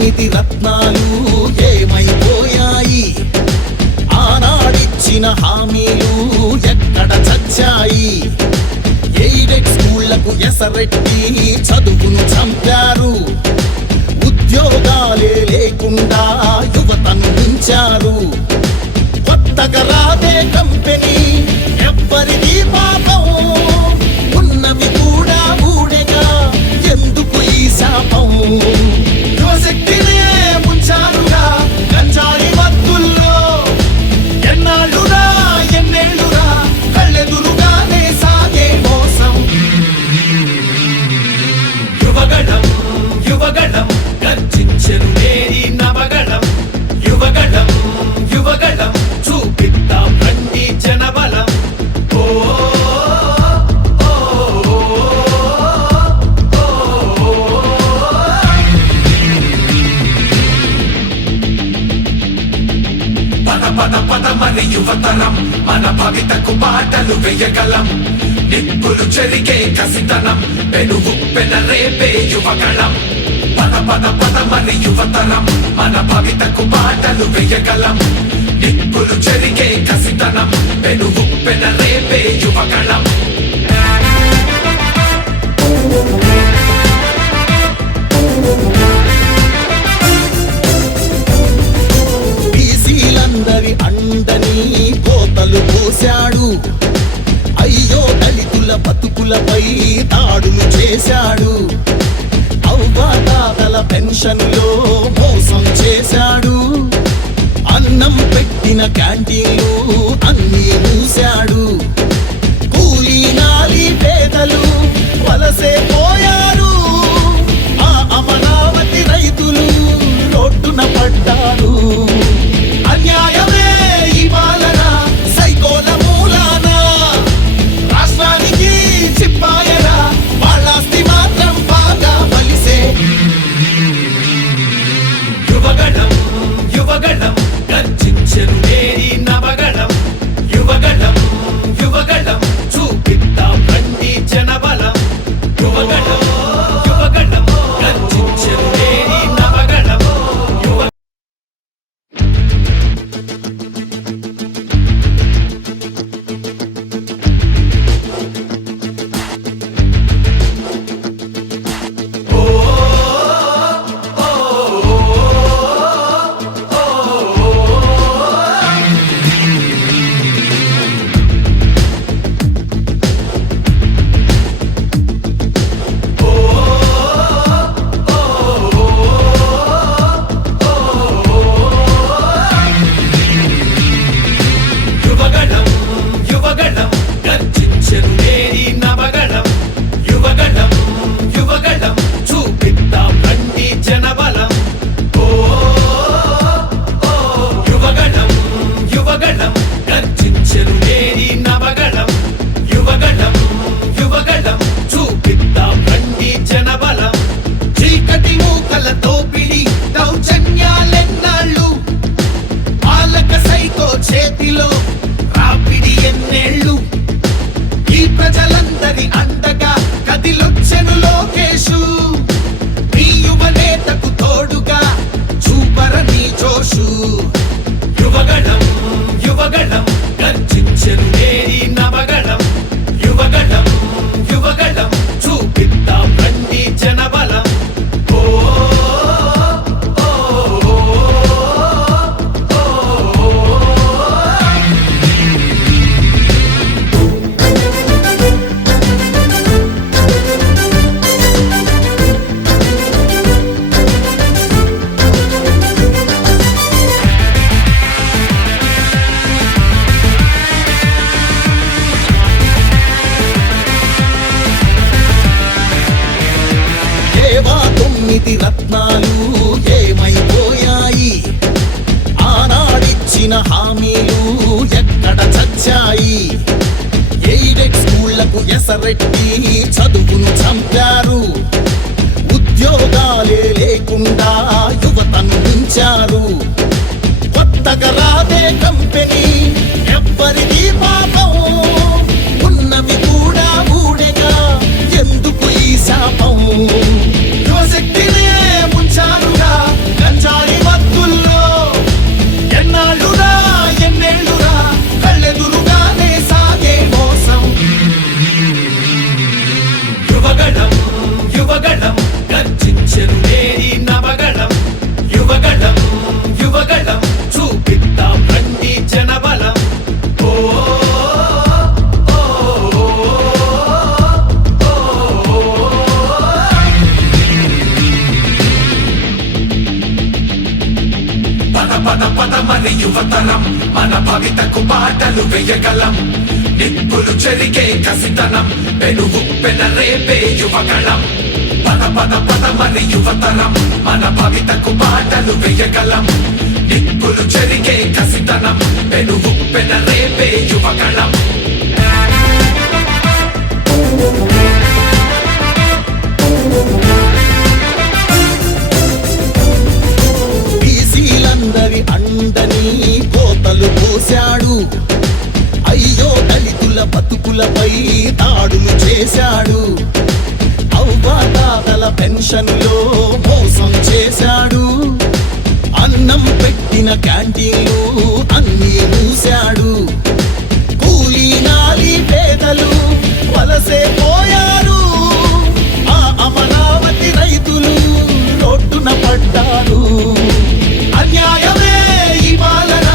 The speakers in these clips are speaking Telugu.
తొమ్మిది రత్నాలు ఏమైపోయాయి? ఆనాడిచ్చిన హామీలు ఎక్కడ చచ్చాయి? ఎయిడెడ్ స్కూళ్లకు ఎసరెట్టి చదువును చంపారు. ఉద్యోగాలే లేకుండా యువతను మించారు. కొత్తగా రాదే కంపెనీ ఎవ్వరిది పాపం, ఉన్నవి కూడా ఊడెగా ఎందుకు ఈ శాపం? యువశక్తినే ముంచారుగా గంజాయి మత్తుల్లో, ఎన్నాళ్ళురా ఎన్నేళ్ళురా కళ్ళెదురుగానే సాగే మోసం. యువగణం యువగణం గర్జించెను నేరి నవగణం. యువగణం యువగణం చూపిద్దాం రండి జనబలం. పద పద మరి యువతరం, మన భవితకు బాటలు వేయగలం. నిప్పులు చెరిగే కసితనం, పెనుగు పెనరేపే యువగణం. పద పద పద మరి యువతరం, మన భవితకు బాటలు వేయగలం. నిప్పులు చెరిగే కసితనం, పెనుగు పెనరేపే యువగణం. బీసీలందరి అండని కోతలు పోశాడు. అయ్యో దళితుల బతుకులపై దాడులు చేశాడు. అవ్వాతాతల పెన్షన్లో మోసం చేశాడు. అన్నం పెట్టిన క్యాంటీన్లు అన్నీ మూశాడు. కూలీ నాలి పేదలు వలసే పోయారు. ఆ అమరావతి రైతులు రోడ్డున పడ్డారు. అన్యాయమే ఈ పాలన సైకోల మూలాన, రాష్ట్రానికి చిప్పాయరా వాళ్ళాస్తి మాత్రం బాగా బలిసే. యువగణం యువగణం గర్జించెను నేరి నవగణం. యువగణం యువగణం చూపిద్దాం రండి జనబలం. యువగణం యువగణం గర్జించెను నేరి నవగణం. యువగణం యువగణం గర్జించెను నేరి నవగణం. యువగణం యువగణం చూపిద్దాం రండి జనబలం. యువగణం యువగణం గర్జించెను నేరి నవగణం. యువగణం యువగణం చూపిద్దాం రండి జనబలం. చీకటి మూకల తోపిడి దౌర్జన్యాలెన్నాళ్ళు, పాలక సైకో చేతిలో రాపిడి ఎన్నేళ్ళు. ఈ ప్రజలందరి అండగా కదిలొచ్చెను లోకేశు. మీ యువనేతకు తోడుగా చూపరని జోషు. యువగణం యువగణం గర్జించెను నేరి నవగణం. యువగణం యువగణం చూపిద్దాం రండి జనబలం. తొమ్మిది రత్నాలు ఏమైపోయాయి? ఆనాడిచ్చిన హామీలు ఎక్కడ చచ్చాయి? ఎయిడెడ్ స్కూళ్లకు ఎసరెట్టి చదువును చంపారు. ఉద్యోగాలే లేకుండా యువతను మించారు. కొత్తగా రాదే కంపెనీ ఎవ్వరిది పాపం, ఉన్నవి కూడా ఊడెగా ఎందుకు ఈ శాపం? యువశక్తినే ముంచారుగా పద పద మరి యువతరం మన భవితకు బాటలు వేయగలం నిప్పులు చెరిగే కసితనం పెనుగు పెనరేపే యువగళం పద పద పద మరి యువతరం మన భవితకు బాటలు వేయగలం నిప్పులు చెరిగే కసితనం పెనుగు పెనరేపే యువగళం బీసీలందరి అండని కోతలు పోశాడు అయ్యో దళితుల బతుకులపై దాడులు చేశాడు అవ్వాతాతల పెన్షన్లో మోసం చేశాడు అన్నం పెట్టిన క్యాంటీన్లు అన్నీ మూశాడు కూలీ నాలి పేదలు వలసే పోయారు ఆ అమరావతి రైతులు రోడ్డున పడ్డారు అన్యాయమే ఈ పాలన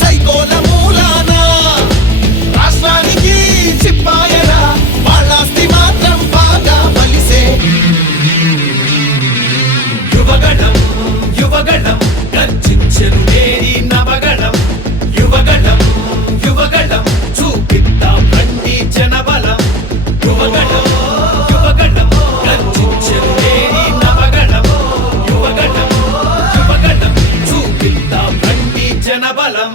సైకోల మూలాన రాష్ట్రానికి చిప్పాయరా వాళ్ళాస్తి మాత్రం బాగా బలిసే యువగణం యువగణం గర్జించెను నేరి నవగణం యువగణం యువగణం చూపిద్దాం రండి జనబలం యువగణం యువగణం గర్జించెను నేరి నవగణం యువగణం యువగణం చూపిద్దాం రండి జనబలం